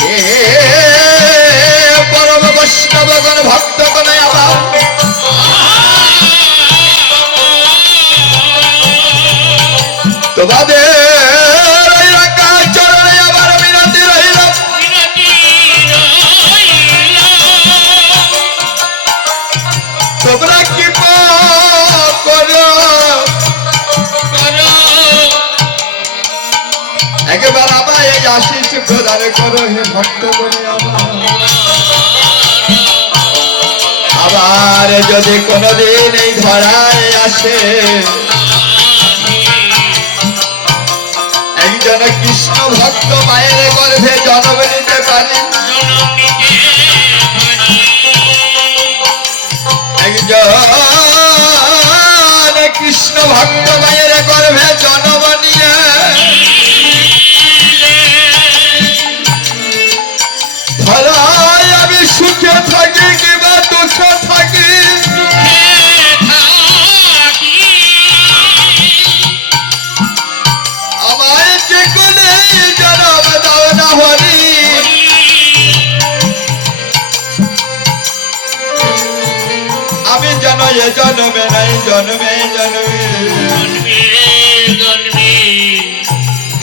হে পরম বৈষ্ণবগণ ভক্তগণ আবার তোমাদের চরণে আবার বিনতি রইল। তোমরা কি করো একবার আমায় এই আশিস প্রদান করো হে ভক্ত বলে আবার যদি কোনদিন এই ধরায় আসে একজন কৃষ্ণ ভক্ত মায়ের গর্ভে জন্ম নিতে পারি, একজন কৃষ্ণ ভক্ত মায়ের গর্ভে জন্ম নিয়ে ধরায় আমি সুখে থাকি কিংবা দুঃখে থাকি আমায় যে কোনে জন্ম দাও না হরি। আমি যেন এ জন্মে নাই জন্মে জন্মে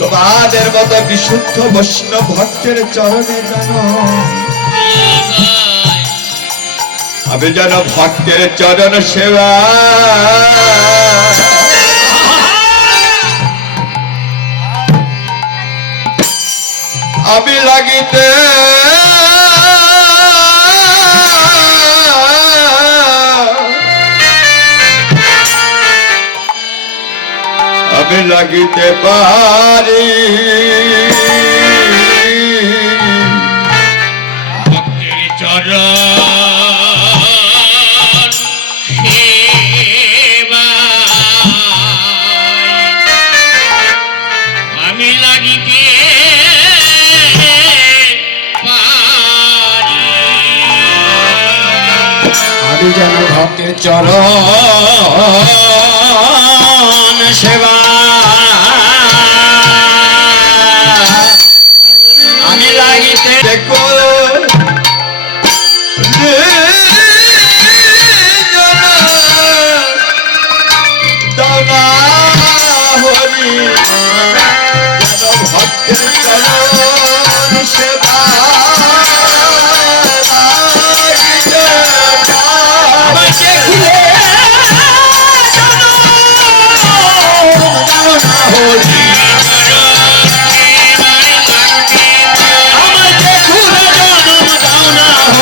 তোমাদের মতো বিশুদ্ধ বৈষ্ণব ভক্তের চরণে যেন আমি যেন ভক্তের চরণ সেবা আমি লাগিতে আমি লাগিতে পারি। ভক্তের চরণ সেবায় আমি লাগিতে পারি। আমি যেন ভক্তের চরণ সেবা আমি লাগিতে দেখো হরি যেন ভক্তের চরণ সেবা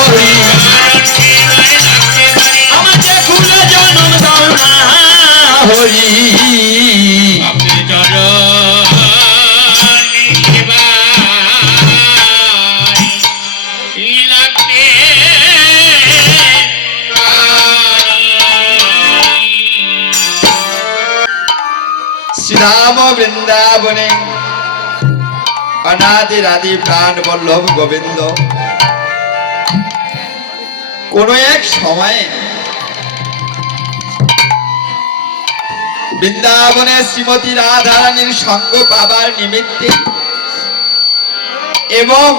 হরি ভক্তের চরণ সেবায় লাগতে শ্রীরাম বৃন্দাবনে অনাদি রাধি প্রাণ বল্লভ গোবিন্দ কোন এক সময়ে বৃন্দাবনে শ্রীমতী রাধারানীর সঙ্গ পাবার নিমিত্তে এবং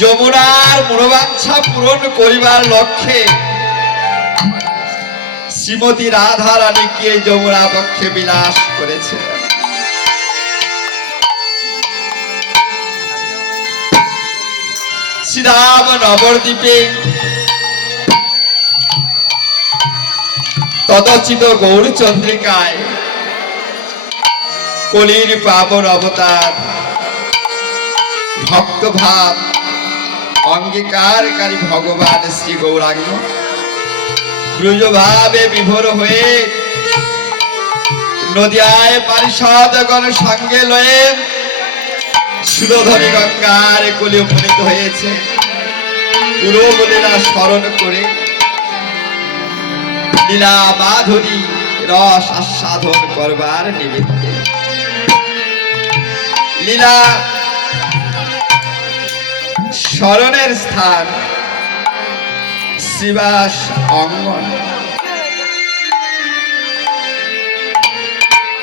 যমুনার মনোবাঞ্ছা পূরণ করিবার লক্ষ্যে শ্রীমতী রাধারানীকে যমুনা পক্ষে বিলাস করেছে। শ্রীরাম নবদ্বীপে তদচিত গৌরচন্দ্রিকায় কলির পাবন অবতার ভক্তভাব অঙ্গীকারকারী ভগবান শ্রী গৌরাঙ্গ ব্রজভাবে বিভোর হয়ে নদিয়ায় পারিষদগণ সঙ্গে লয়ে সুরধনী গঙ্গার কোলে উপনীত হয়েছে। পূর্ব লীলা স্মরণ করে লীলা মাধুরী রস আস্বাদন করবার নিমিত্তে লীলা স্মরণের স্থান শ্রীবাস অঙ্গন।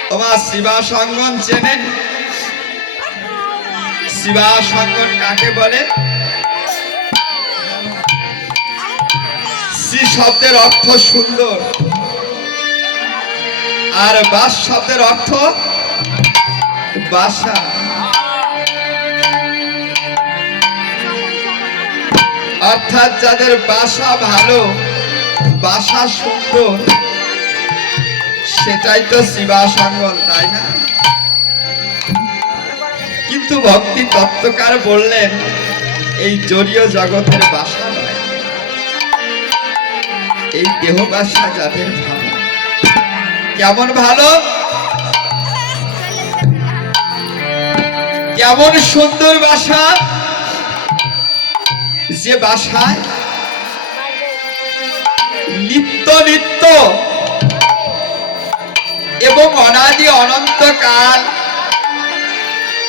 তোমার শ্রীবাস অঙ্গন চেনেন? শিবা সঙ্গন কাকে বলে? শ্রী শব্দের অর্থ সুন্দর, আর বাস শব্দের অর্থ বাসা। অর্থাৎ যাদের বাসা ভালো, বাসা সুন্দর, সেটাই তো শিবা সঙ্গন, তাই না? কিন্তু ভক্তি তত্ত্বকার বললেন এই জড়ীয় জগতের বাসা নয়, এই দেহ বাসা যাদের ভালো। কেমন ভালো, কেমন সুন্দর বাসা, যে বাসায় নিত্য নিত্য এবং অনাদি অনন্তকাল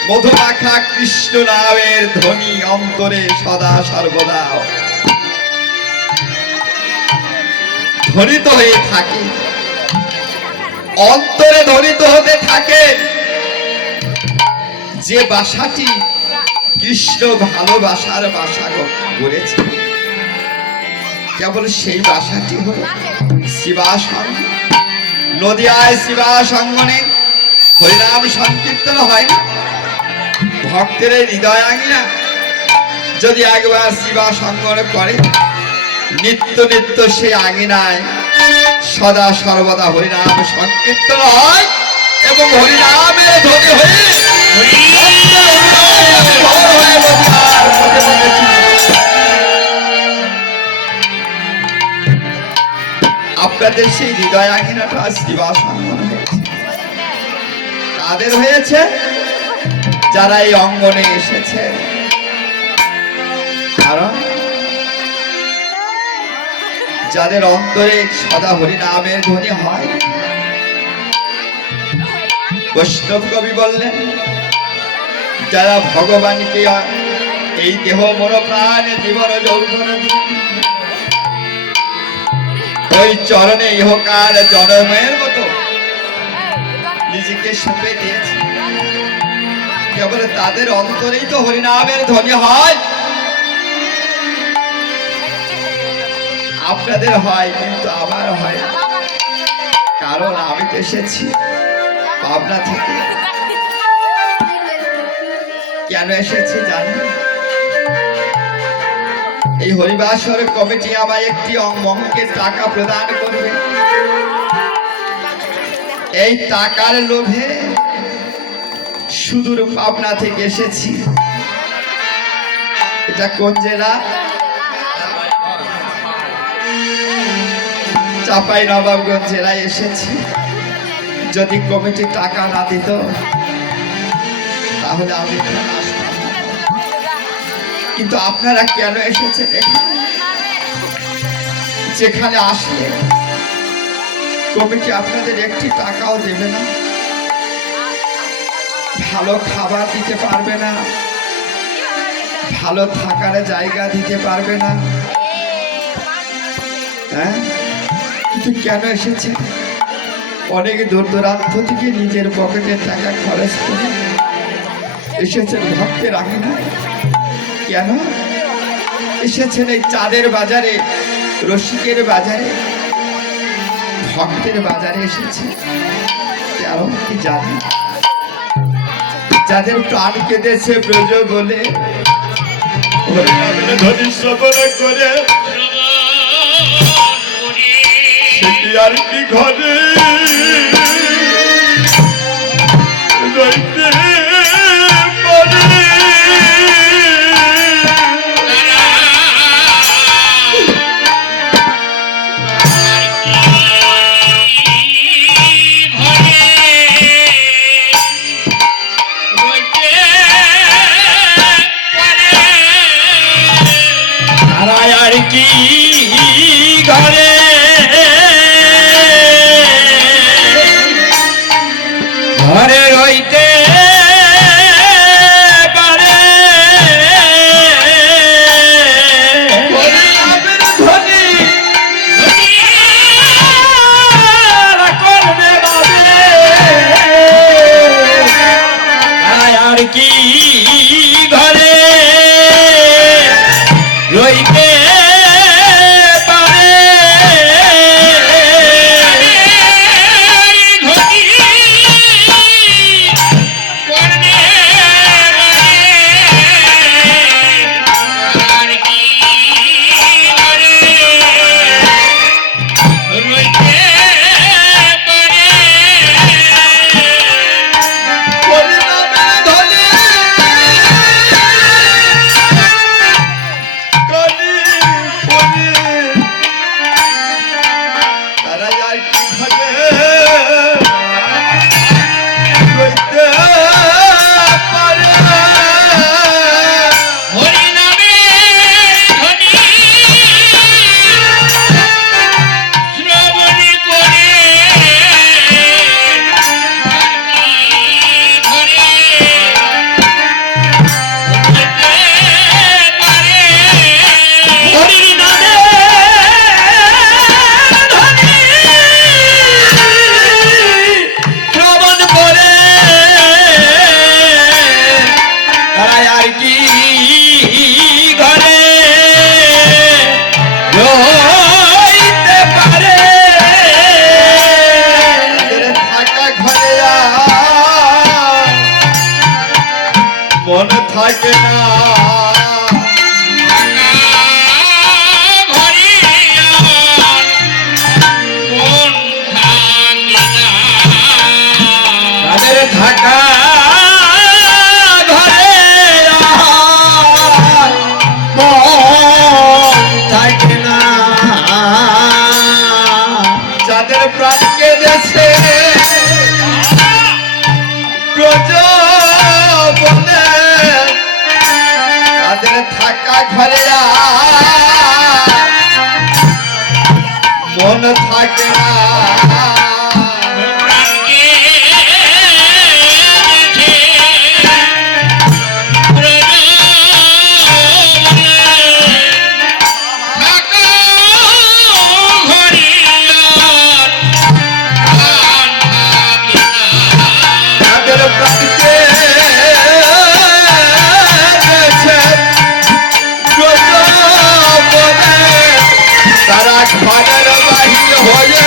মধুমাখা কৃষ্ণ নামের ধ্বনি অন্তরে সদা সর্বদা ধ্বনিত হয়ে থাকে, অন্তরে ধ্বনিত হতে থাকে। যে বাসাটি কৃষ্ণ ভালোবাসার বাসা করেছে, কেবল সেই বাসাটি হল শিবা সঙ্গ। নদিয়ায় শিবা সঙ্গনে হরিনাম সংকীর্তন হয় না? ভক্তের হৃদয় আঙিনা যদি একবার শিবা সঙ্গন করে, নিত্য নিত্য সে আঙিনায় সদা সর্বদা হরিনাম সংকীর্তন হয় এবং হরিনামের ধ্বনি হয়ে আপনাদের সেই হৃদয় আঙিনাটা শিবা সঙ্গন হয়েছে। কাদের হয়েছে? যারা এই অঙ্গনে এসেছে। কারণ যাদের অন্তরে সদা হরিনামের ধ্বনি হয়। বৈষ্ণব কবি বললেন, যারা ভগবানকে এই দেহ মন প্রাণ জীবন যৌবন ওই চরণে ইহকাল জন্মের মতো নিজেকে সঁপে দিয়েছে, কেবল তাদের অন্তরেই তো হরিনামের ধ্বনি হয়। আপনাদের হয়, কিন্তু আমার হয় না। কারণ আমি তো এসেছি পাবনা থেকে। কেন এসেছি জানেন? এই হরিবাসর কমিটি আমায় একটি অঙ্কের টাকা প্রদান করবে। এই টাকার লোভে সুদূর পাবনা থেকে এসেছি। এটা কোন জেলা? চাঁপাইনবাবগঞ্জ জেলায় এসেছি। যদি কমিটি টাকা না দিত তাহলে আমি এখানে আসতাম না। কিন্তু আপনারা কেন এসেছেন এখানে? যেখানে আসলে কমিটি আপনাদের একটি টাকাও দেবে না, ভালো খাবার দিতে পারবে না, ভালো থাকার জায়গা দিতে পারবে না। হ্যাঁ, কিন্তু কেন এসেছে? অনেক দূর দূরান্ত থেকে নিজের পকেটের টাকা খরচ করে এসেছেন ভক্তের আঙিনায়। কেন এসেছেন? এই চাঁদের বাজারে, রসিকের বাজারে, ভক্তের বাজারে এসেছে। কারণ কি জানেন? যাদের প্রাণ কেঁদেছে ব্রজ বলে, ধ্বনি শ্রবণ করে, সেটি আর কি ঘরে রইতে পারে? আর কি ঘরে ঘরে রইতে পারে? ধ্বনি করবে আর কি থাকে না। তাদের থাকা ঘরে আর মন থাকে না। যাদের প্রাণ কেঁদেছে ব্রজ বনে, তাদের থাকা ঘরে আর মন থাকে না। তারা ঘরের বাহির হয়ে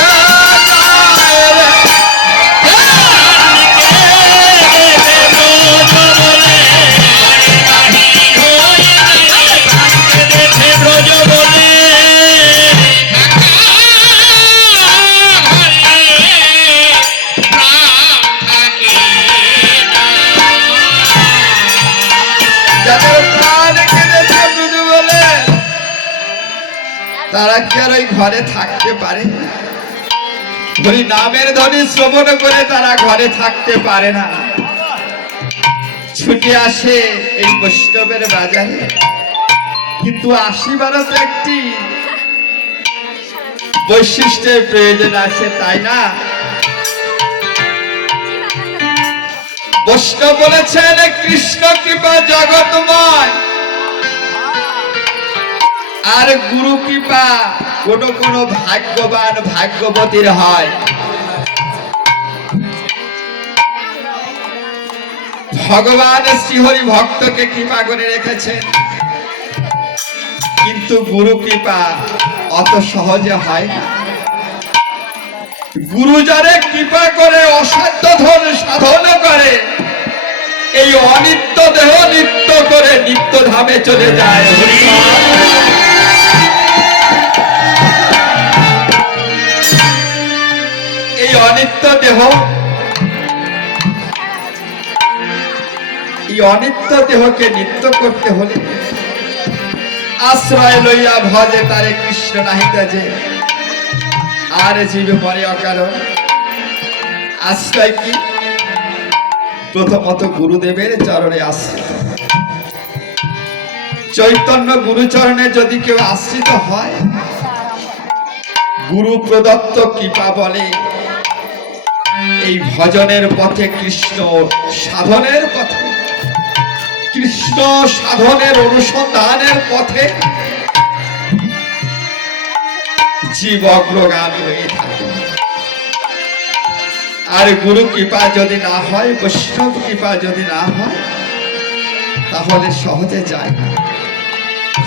যাদের প্রাণ কেঁদেছে বুঝু বলে, তারা কি আর ওই ঘরে থাকতে পারে? ওই নামের ধ্বনি শ্রবণ করে তারা ঘরে থাকতে পারে না, ছুটে আসে এই বৈষ্ণবের বাজারে। কিন্তু আসিবারও তো একটি বৈশিষ্ট্যের প্রয়োজন আছে, তাই না? বৈষ্ণব বলেছেন কৃষ্ণ কৃপা জগৎময়, আর গুরু কৃপা কোন কোন ভাগ্যবান ভাগ্যবতীর হয়। ভগবান শ্রীহরি ভক্তকে কৃপা করে রেখেছেন, কিন্তু গুরু কৃপা অত সহজে হয় না। গুরু যারে কৃপা করে অসাধ্য ধন সাধন করে, এই অনিত্য দেহ নিত্য করে নিত্য ধামে চলে যায়। এই অনিত্য দেহ, এই অনিত্য দেহকে নিত্য করতে হলে আশ্রয় লইয়া ভজে তারে কৃষ্ণ নাহিতে যে, আর জীবে মরে অকারণ। আশ্রয় কি? প্রথমত গুরুদেবের চরণে আশ্রিত। চৈতন্য গুরুচরণে যদি কেউ আশ্রিত হয়, গুরু প্রদত্ত কৃপা বলে এই ভজনের পথে, কৃষ্ণ সাধনের পথে, কৃষ্ণ সাধনের অনুসন্ধানের পথে জীব অগ্রগামী হয়ে থাকে। আর গুরু কৃপা যদি না হয়, বৈষ্ণব কৃপা যদি না হয়, তাহলে সহজে যায় না,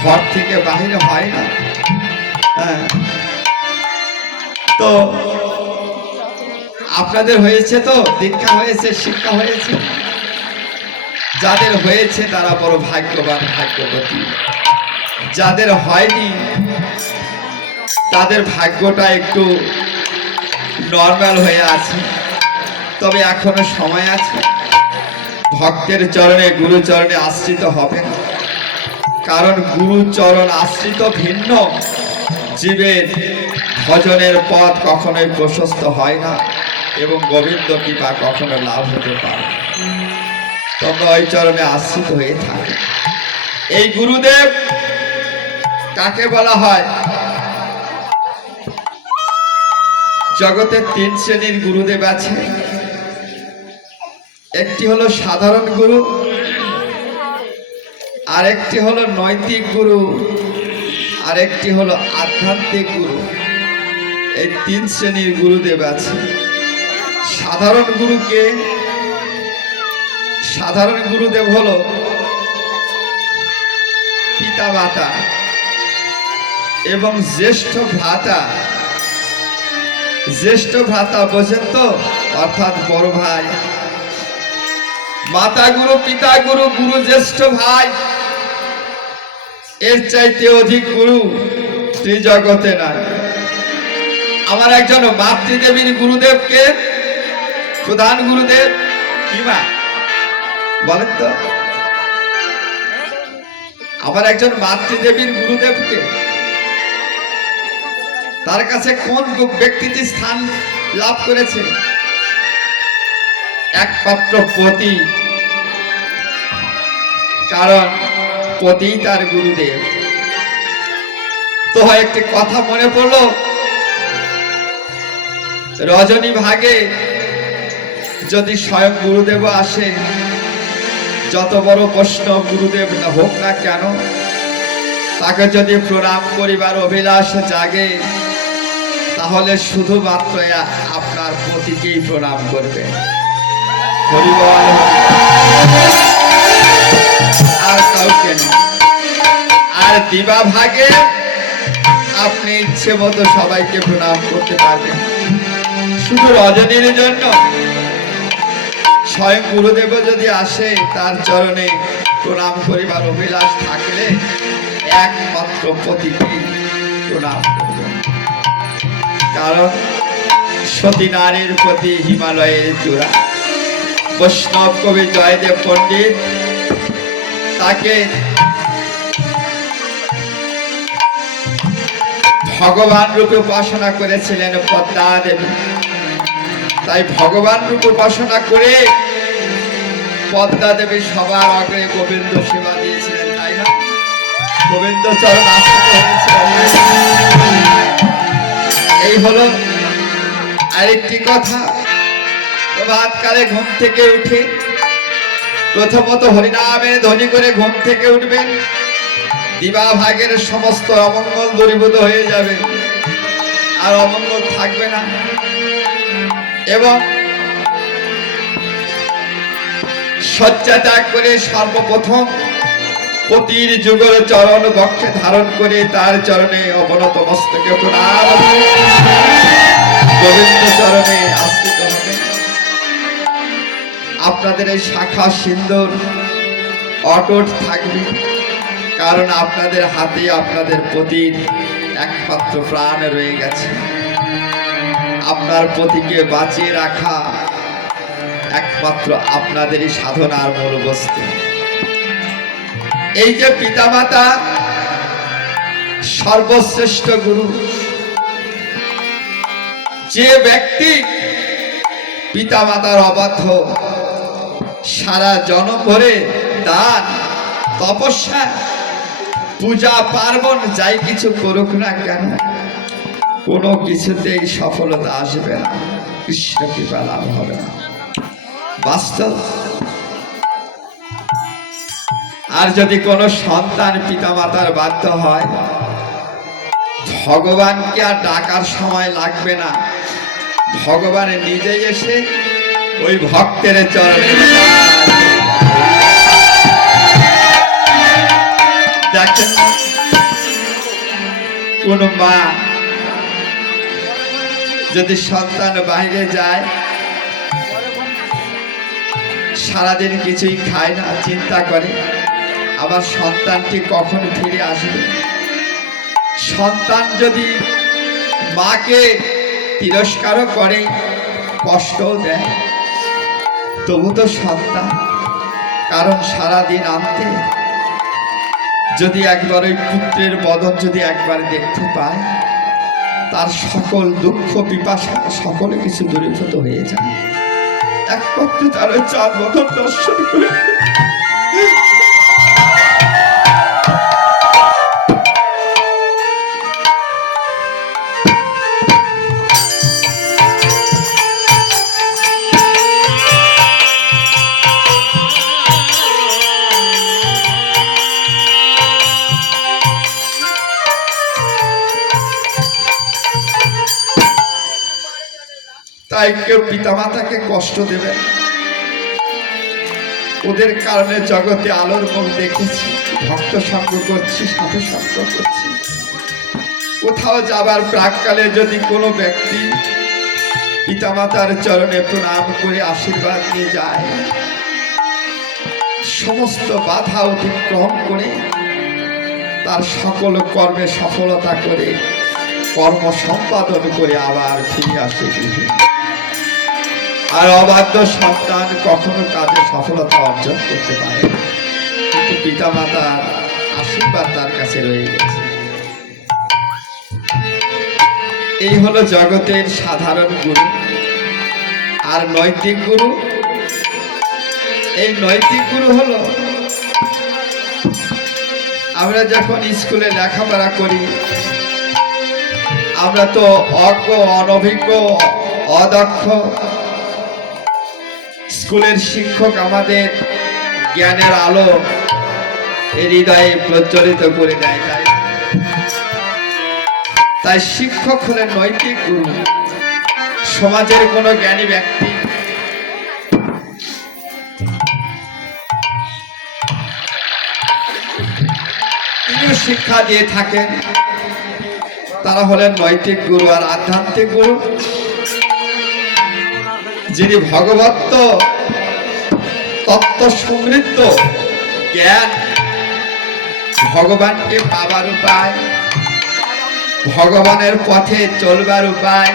ঘর থেকে বাহির হয় না। হ্যাঁ, তো আপনাদের হয়েছে তো, দীক্ষা হয়েছে, শিক্ষা হয়েছে। যাদের হয়েছে তারা বড় ভাগ্যবান ভাগ্যবতী। যাদের হয়নি তাদের ভাগ্যটা একটু নর্মাল হয়ে আছে, তবে এখনো সময় আছে। ভক্তের চরণে গুরুচরণে আশ্রিত হবেন, কারণ গুরুচরণ আশ্রিত ভিন্ন। জীবের ভজনের পথ কখনোই প্রশস্ত হয় না এবং গোবিন্দ কৃপা কখনো লাভ হতে পারে। তোমরা ওই চরণে আশ্রিত হয়ে থাকে। এই গুরুদেব কাকে বলা হয়? জগতে তিন শ্রেণীর গুরুদেব আছে। একটি হলো সাধারণ গুরু, আরেকটি হলো নৈতিক গুরু, আরেকটি হলো আধ্যাত্মিক গুরু। এই তিন শ্রেণীর গুরুদেব আছে। সাধারণ গুরুকে, সাধারণ গুরুদেব হলো পিতা মাতা এবং জ্যেষ্ঠ ভ্রাতা। জ্যেষ্ঠ ভ্রাতা বোঝেন তো, অর্থাৎ বড় ভাই, মাতা গুরু, পিতা গুরু, গুরু জ্যেষ্ঠ ভাই, এর চাইতে অধিক গুরু ত্রিজগতে নাই। আমার একজন মাতৃদেবীর গুরুদেবকে, প্রধান গুরুদেব কি মা বলেন তো, আমার একজন মাতৃদেবীর গুরুদেবকে, তার কাছে কোন ব্যক্তিটি স্থান লাভ করেছে? একমাত্র পতি, কারণ পতি তার গুরুদেব। তো একটি কথা মনে পড়লো, রজনী ভাগে যদি স্বয়ং গুরুদেব আসে, যত বড় বৈষ্ণব গুরুদেব না হোক না কেন, তাকে যদি প্রণাম করিবার অভিলাষ জাগে, তাহলে শুধুমাত্র আপনার পতিকেই প্রণাম করবে। হরি বল, আর কাউকে না। আর দিবা ভাগে আপনি ইচ্ছে মতো সবাইকে প্রণাম করতে পারবেন। শুধু রজনীর জন্য স্বয়ং গুরুদেব যদি আসে, তার চরণে প্রণাম করিবার অভিলাষ থাকলে একমাত্র পতিকে প্রণাম করবেন। কারণ সতী নারীর প্রতি হিমালয়ের চূড়া। বৈষ্ণব কবি জয়দেব পণ্ডিত তাকে ভগবান রূপে উপাসনা করেছিলেন পদ্মা দেবী। তাই ভগবান রূপে উপাসনা করে পদ্মা দেবী সবার আগে গোবিন্দ সেবা দিয়েছিলেন, তাই না? গোবিন্দ চরণ আশ্রিত হয়েছিলেন। এই হলো আরেকটি কথা। প্রভাতকালে ঘুম থেকে উঠে প্রথমত হরিনামের ধ্বনি করে ঘুম থেকে উঠবেন, দিবা ভাগের সমস্ত অমঙ্গল দূরীভূত হয়ে যাবে, আর অমঙ্গল থাকবে না। এবং শয্যা ত্যাগ করে সর্বপ্রথম পতির যুগল চরণ বক্ষে ধারণ করে তার চরণে অবনত মস্তকে প্রণাম, গোবিন্দ চরণে আশ্রিত হবে। আপনাদের এই শাখা সিন্দুর অটুট থাকবে, কারণ আপনাদের হাতে আপনাদের পতির একমাত্র প্রাণ রয়ে গেছে। আপনার পতিকে বাঁচিয়ে রাখা একমাত্র আপনাদেরই সাধনার মূল বস্তু। এই যে পিতামাতা সর্বশ্রেষ্ঠ গুরু, যে ব্যক্তি পিতামাতার অবাধ্য, সারা জনম ভরে দান তপস্যা পূজা পার্বণ যাই কিছু করুক না কেন, কোনো কিছুতেই সফলতা আসবে না, কৃষ্ণ কৃপা লাভ হবে না, বাস্তব। আর যদি কোনো সন্তান পিতামাতার বাধ্য হয়, ভগবানকে আর ডাকার সময় লাগবে না, ভগবান নিজেই এসে ওই ভক্তের চরণে। দেখেন কোন মা যদি সন্তান বাইরে যায়, সারাদিন কিছুই খায় না, চিন্তা করে আমার সন্তানটি কখন ফিরে আসবে। সন্তান যদি মাকে তিরস্কারও করে, কষ্টও দেয়, তবু তো সন্তান। কারণ সারাদিন আনতে যদি একবার ওই পুত্রের বদন যদি একবার দেখতে পায়, তার সকল দুঃখ পিপাসা সকল কিছু দূরীভূত হয়ে যায়। একমাত্র তার ওই চাঁদ বদন দর্শন করে। তাই কেউ পিতামাতাকে কষ্ট দেবে না। ওদের কারণে জগতে আলোর মুখ দেখেছি, ভক্ত সঙ্গ করছি, সাধু সঙ্গ করছি। কোথাও যাবার প্রাককালে যদি কোনো ব্যক্তি পিতামাতার চরণে প্রণাম করে আশীর্বাদ নিয়ে যায়, সমস্ত বাধা অতিক্রম করে তার সকল কর্মে সফলতা করে কর্ম সম্পাদন করে আবার ফিরে আসে গৃহে। আর অবাধ্য সন্তান কখনো কাজে সফলতা অর্জন করতে পারে না, কিন্তু পিতা মাতার আশীর্বাদ তার কাছে রয়ে গেছে। এই হলো জগতের সাধারণ গুরু। আর নৈতিক গুরু, এই নৈতিক গুরু হলো আমরা যখন স্কুলে লেখাপড়া করি, আমরা তো অজ্ঞ, অনভিজ্ঞ, অদক্ষ। স্কুলের শিক্ষক আমাদের জ্ঞানের আলো হৃদয়ে প্রজ্বলিত করে দেয়, তাই শিক্ষক হলেন নৈতিক গুরু। সমাজের কোনো জ্ঞানী ব্যক্তি তিনি শিক্ষা দিয়ে থাকেন, তারা হলেন নৈতিক গুরু। আর আধ্যাত্মিক গুরু যিনি ভগবত তত্ত্ব সমৃদ্ধ জ্ঞান, ভগবানকে পাবার উপায়, ভগবানের পথে চলবার উপায়,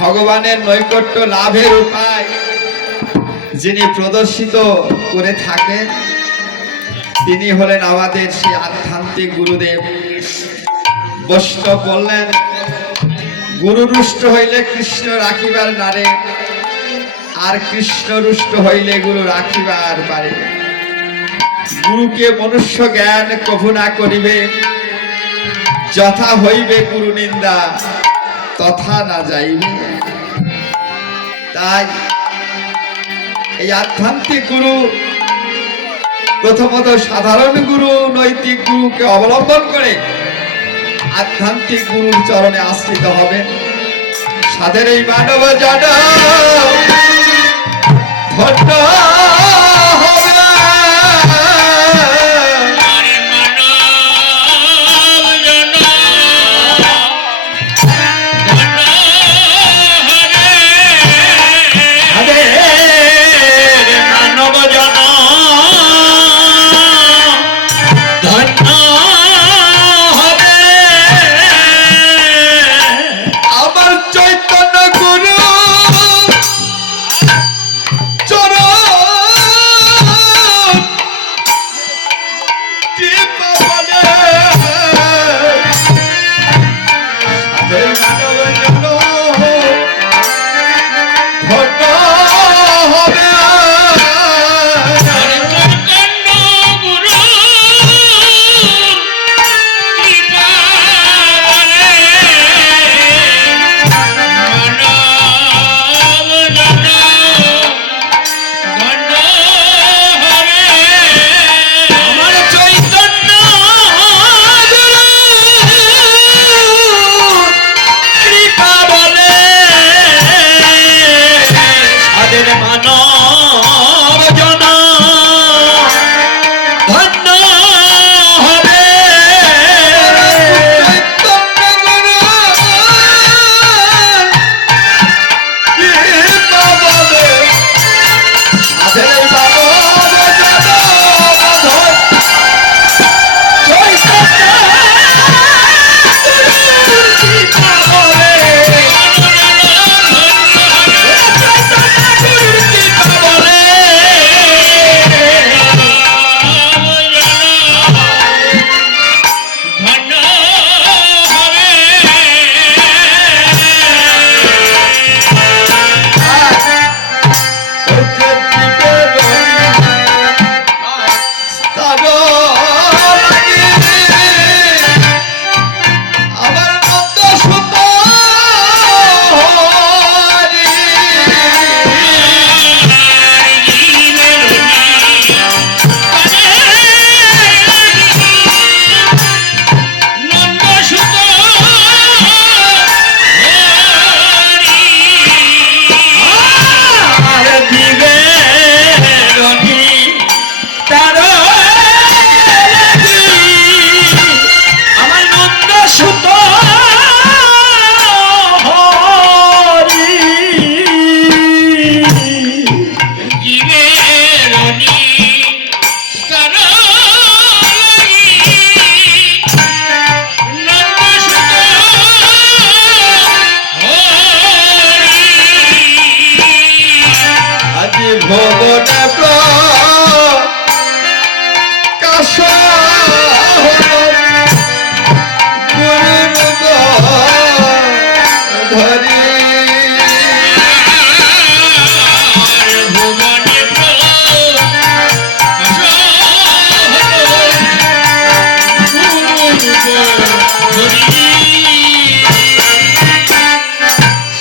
ভগবানের নৈকট্য লাভের উপায় যিনি প্রদর্শিত করে থাকেন, তিনি হলেন আমাদের সেই আধ্যাত্মিক গুরুদেব। বৈষ্ণব বললেন, গুরু রুষ্ট হইলে কৃষ্ণ রাখিবার নারে, আর কৃষ্ণ রুষ্ট হইলে গুরু রাখিবার পারে। গুরুকে মনুষ্য জ্ঞান কভু না করিবে, যথা হইবে গুরু নিন্দা তথা না যাইবে। তাই এই আধ্যাত্মিক গুরু, প্রথমত সাধারণ গুরু নৈতিক গুরুকে অবলম্বন করে আধ্যাত্মিক গুরুর চরণে আশ্রিত হবে। সাধের এই মানব জন ধন্য হবে।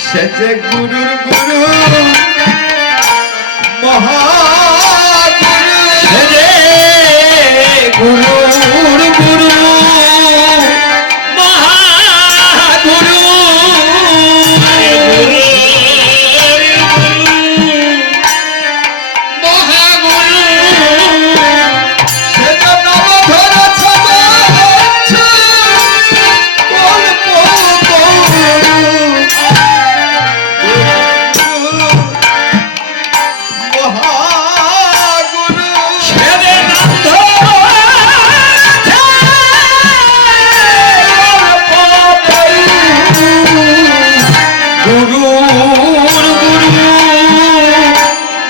সে যে গুরুর গুরু মহাগুরু, সে যে গুরুর গুরু মহাগুরু, সে যে নবধর ছবছ কল্প গৌরু, মহাগুরু, সে যে গুরুর গুরু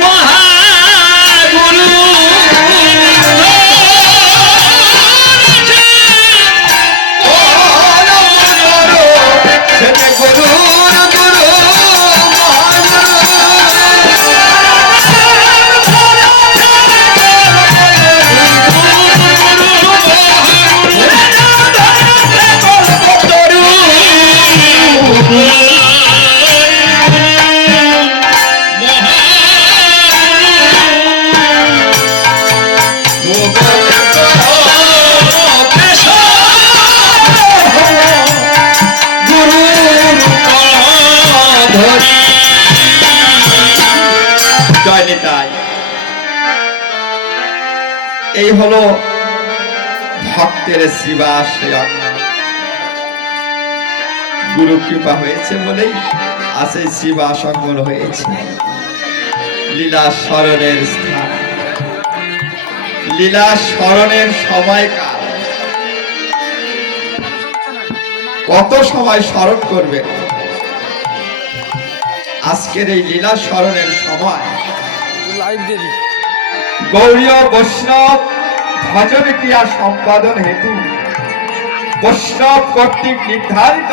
মহাগুরু, সে যে গুরুর গুরু জয় নিতাই। এই হলো ভক্তের শ্রীবাস অঙ্গ। গুরু কৃপা হয়েছে বলেই আজ এই শ্রীবাস অঙ্গন হয়েছে। লীলা স্মরণের স্থান, লীলা স্মরণের সময়কাল। কত সময় স্মরণ করবে? আজকের এই লীলা স্মরণের সময় গৌরীয় বৈষ্ণব ভজন ক্রিয়া সম্পাদন হেতু বৈষ্ণব কর্তৃক নির্ধারিত